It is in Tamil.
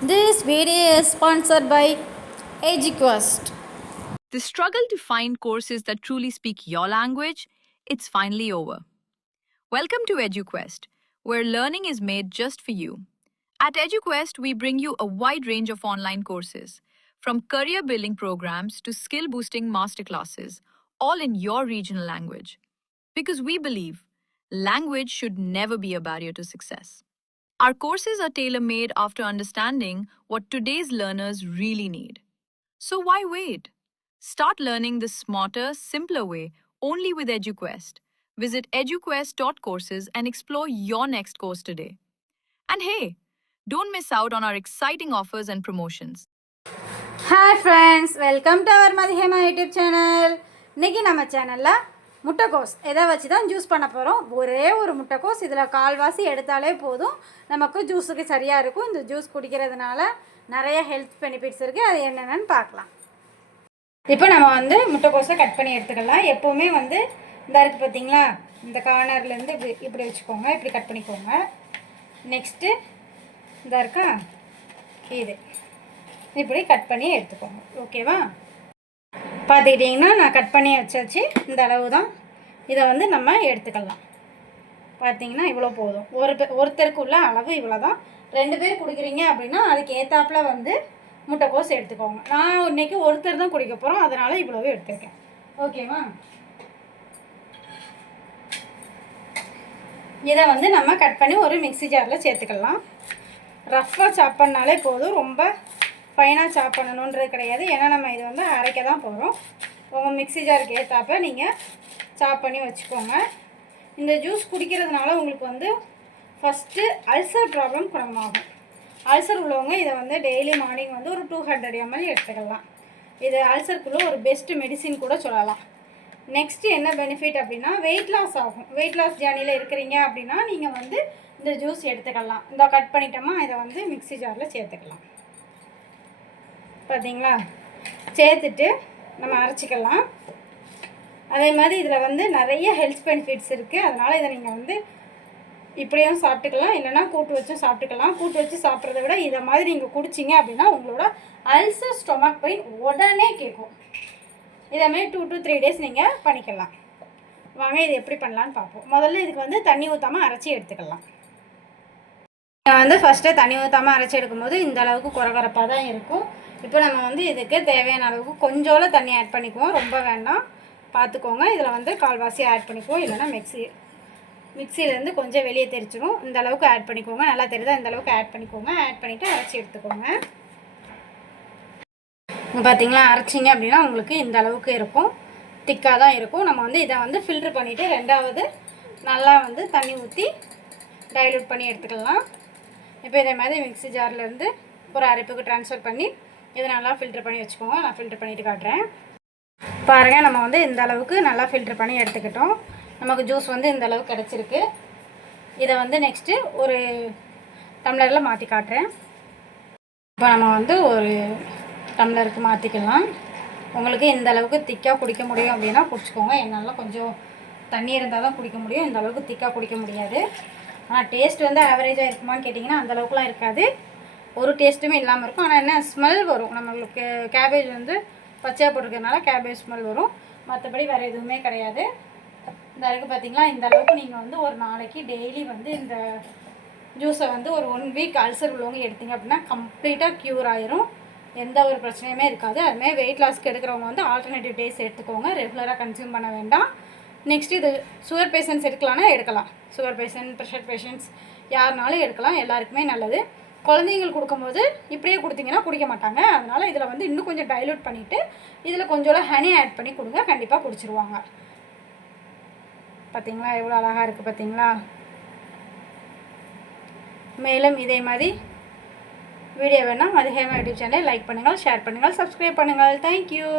This video is sponsored by EduQuest. The struggle to find courses that truly speak your language, it's finally over. Welcome to EduQuest, where learning is made just for you. At EduQuest, we bring you a wide range of online courses, from career building programs to skill boosting masterclasses, all in your regional language. Because we believe language should never be a barrier to success. Our courses are tailor made after understanding what today's learners really need. So why wait? Start learning the smarter, simpler way only with EduQuest. Visit eduquest.courses and explore your next course today. And hey, don't miss out on our exciting offers and promotions. Hi friends, welcome to our Madhihema YouTube channel. இன்னைக்கு நம்ம சேனல்ல முட்டைக்கோஸ் எதை வச்சு தான் ஜூஸ் பண்ண போகிறோம். ஒரே ஒரு முட்டைக்கோஸ் இதில் கால்வாசி எடுத்தாலே போதும், நமக்கு ஜூஸுக்கு சரியாக இருக்கும். இந்த ஜூஸ் குடிக்கிறதுனால நிறைய ஹெல்த் பெனிஃபிட்ஸ் இருக்குது. அது என்னென்னு பார்க்கலாம். இப்போ நம்ம முட்டைக்கோஸை கட் பண்ணி எடுத்துக்கலாம். எப்போவுமே இந்த இருக்குது பார்த்தீங்களா, இந்த கார்னர்லேருந்து இப்படி வச்சுக்கோங்க, இப்படி கட் பண்ணிக்கோங்க. நெக்ஸ்ட்டு இந்த இருக்கா, இது இப்படி கட் பண்ணி எடுத்துக்கோங்க. ஓகேவா? பார்த்துக்கிட்டிங்கன்னா நான் கட் பண்ணி வச்சாச்சு. இந்த அளவு தான். இதை நம்ம எடுத்துக்கலாம். பார்த்தீங்கன்னா இவ்வளோ போதும். ஒருத்தருக்கு உள்ள அளவு இவ்வளோ தான். 2 பேர் குடிக்கிறீங்க அப்படின்னா அதுக்கு ஏற்றாப்பில் முட்டைக்கோஸ் எடுத்துக்கோங்க. நான் இன்றைக்கி ஒருத்தர் தான் குடிக்க போகிறோம், அதனால் இவ்வளவு எடுத்துருக்கேன். ஓகேவா? இதை நம்ம கட் பண்ணி ஒரு மிக்ஸி ஜாரில் சேர்த்துக்கலாம். ரஃப்பாக சாப் பண்ணாலே போதும், ரொம்ப ஃபைனாக சாப் பண்ணணுன்றது கிடையாது. ஏன்னா நம்ம இதை அரைக்க தான் போகிறோம். உங்கள் மிக்ஸி ஜாருக்கு ஏற்றாப்ப நீங்கள் சாப் பண்ணி வச்சுக்கோங்க. இந்த ஜூஸ் குடிக்கிறதுனால உங்களுக்கு ஃபஸ்ட்டு அல்சர் ப்ராப்ளம் குணமாகும். அல்சர் உள்ளவங்க இதை டெய்லி மார்னிங் ஒரு 200 ml எடுத்துக்கலாம். இது அல்சருக்குள்ளே ஒரு பெஸ்ட்டு மெடிசின் கூட சொல்லலாம். நெக்ஸ்ட்டு என்ன பெனிஃபிட் அப்படின்னா, வெயிட் லாஸ் ஆகும். வெயிட் லாஸ் ஜேர்னியில் இருக்கிறீங்க அப்படின்னா நீங்கள் இந்த ஜூஸ் எடுத்துக்கலாம். இந்த கட் பண்ணிட்டோமா, இதை மிக்ஸி ஜாரில் சேர்த்துக்கலாம். பார்த்தீங்களா? சேர்த்துட்டு நம்ம அரைச்சிக்கலாம். அதே மாதிரி இதில் நிறைய ஹெல்த் பெனிஃபிட்ஸ் இருக்குது. அதனால் இதை நீங்கள் இப்படியும் சாப்பிட்டுக்கலாம், இல்லைனா கூட்டு வச்சும் சாப்பிட்டுக்கலாம். கூட்டு வச்சு சாப்பிட்றத விட இதை மாதிரி நீங்கள் குடிச்சிங்க அப்படின்னா உங்களோட அல்சர் ஸ்டொமக் பெயின் உடனே கேட்கும். இதேமாதிரி 2 to 3 days நீங்கள் பண்ணிக்கலாம். வாங்க இது எப்படி பண்ணலான்னு பார்ப்போம். முதல்ல இதுக்கு தண்ணி ஊற்றாமல் அரைச்சி எடுத்துக்கலாம். ஃபஸ்ட்டு தண்ணி ஊற்றாமல் அரைச்சி எடுக்கும்போது இந்த அளவுக்கு குறகுறப்பாக தான் இருக்கும். இப்போ நம்ம இதுக்கு தேவையான அளவுக்கு கொஞ்சோல தண்ணி ஆட் பண்ணிக்குவோம், ரொம்ப வேண்டாம், பார்த்துக்கோங்க. இதில் கால்வாசி ஆட் பண்ணிக்குவோம், இல்லைனா மிக்சியிலேருந்து கொஞ்சம் வெளியே தெரிச்சிடும். இந்த அளவுக்கு ஆட் பண்ணிக்கோங்க. நல்லா தெரியுதா? இந்த அளவுக்கு ஆட் பண்ணிக்கோங்க. ஆட் பண்ணிவிட்டு அரைச்சி எடுத்துக்கோங்க. பார்த்தீங்களா, அரைச்சிங்க அப்படின்னா உங்களுக்கு இந்த அளவுக்கு இருக்கும், திக்காக தான் இருக்கும். நம்ம இதை ஃபில்ட்ரு பண்ணிவிட்டு ரெண்டாவது நல்லா தண்ணி ஊற்றி டைல்யூட் பண்ணி எடுத்துக்கலாம். இப்போ இதே மாதிரி மிக்ஸி ஜார்லேருந்து ஒரு அரைப்புக்கு ட்ரான்ஸ்ஃபர் பண்ணி இதை நல்லா ஃபில்ட்ரு பண்ணி வச்சுக்கோங்க. நான் ஃபில்ட்ரு பண்ணிவிட்டு காட்டுறேன். பாருங்கள், நம்ம இந்த அளவுக்கு நல்லா ஃபில்ட்ரு பண்ணி எடுத்துக்கிட்டோம். நமக்கு ஜூஸ் இந்த அளவுக்கு கிடச்சிருக்கு. இதை நெக்ஸ்ட்டு ஒரு டம்ளரில் மாற்றி காட்டுறேன். இப்போ நம்ம ஒரு டம்ளருக்கு மாற்றிக்கலாம். உங்களுக்கு இந்த அளவுக்கு திக்காக குடிக்க முடியும் அப்படின்னா குடிச்சிக்கோங்க. என்னால் கொஞ்சம் தண்ணி இருந்தால் தான் குடிக்க முடியும், இந்த அளவுக்கு திக்காக குடிக்க முடியாது. ஆனால் டேஸ்ட் ஆவரேஜாக இருக்குமான்னு கேட்டிங்கன்னா அந்தளவுக்குலாம் இருக்காது. ஒரு டேஸ்ட்டுமே இல்லாமல் இருக்கும். ஆனால் என்ன ஸ்மெல் வரும், நம்மளுக்கு கேபேஜ் பச்சையாக போட்டிருக்கிறதுனால கேபேஜ் ஸ்மெல் வரும். மற்றபடி வேறு எதுவுமே கிடையாது. இந்த அளவுக்கு பார்த்திங்களா, இந்த அளவுக்கு நீங்கள் ஒரு நாளைக்கு டெய்லி இந்த ஜூஸை ஒரு 1 week அல்சர் உள்ளவங்க எடுத்திங்க அப்படின்னா கம்ப்ளீட்டாக க்யூர் ஆயிரும். எந்த ஒரு பிரச்சனையுமே இருக்காது. அதுமாதிரி வெயிட் லாஸ்க்கு எடுக்கிறவங்க ஆல்டர்னேட்டிவ் டேஸ் எடுத்துக்கோங்க, ரெகுலராக கன்சியூம் பண்ண வேண்டாம். நெக்ஸ்ட் இது சுகர் பேஷண்ட்ஸ் எடுக்கலாம்னா எடுக்கலாம். சுகர் பேஷண்ட், ப்ரெஷர் பேஷண்ட்ஸ் யாருனாலும் எடுக்கலாம், எல்லாருக்குமே நல்லது. குழந்தைங்களுக்கு கொடுக்கும்போது இப்படியே கொடுத்தீங்கன்னா குடிக்க மாட்டாங்க. அதனால் இதில் இன்னும் கொஞ்சம் டைல்யூட் பண்ணிவிட்டு இதில் கொஞ்சம் ஹனி ஆட் பண்ணி கொடுங்க, கண்டிப்பாக குடிச்சிருவாங்க. பார்த்தீங்களா எவ்வளோ அழகாக இருக்குது பார்த்தீங்களா? மேலும் இதே மாதிரி வீடியோ வேணால் மதிஹேமா யூடியூப் சேனலை லைக் பண்ணுங்கள், ஷேர் பண்ணுங்கள், சப்ஸ்கிரைப் பண்ணுங்கள். தேங்க்யூ.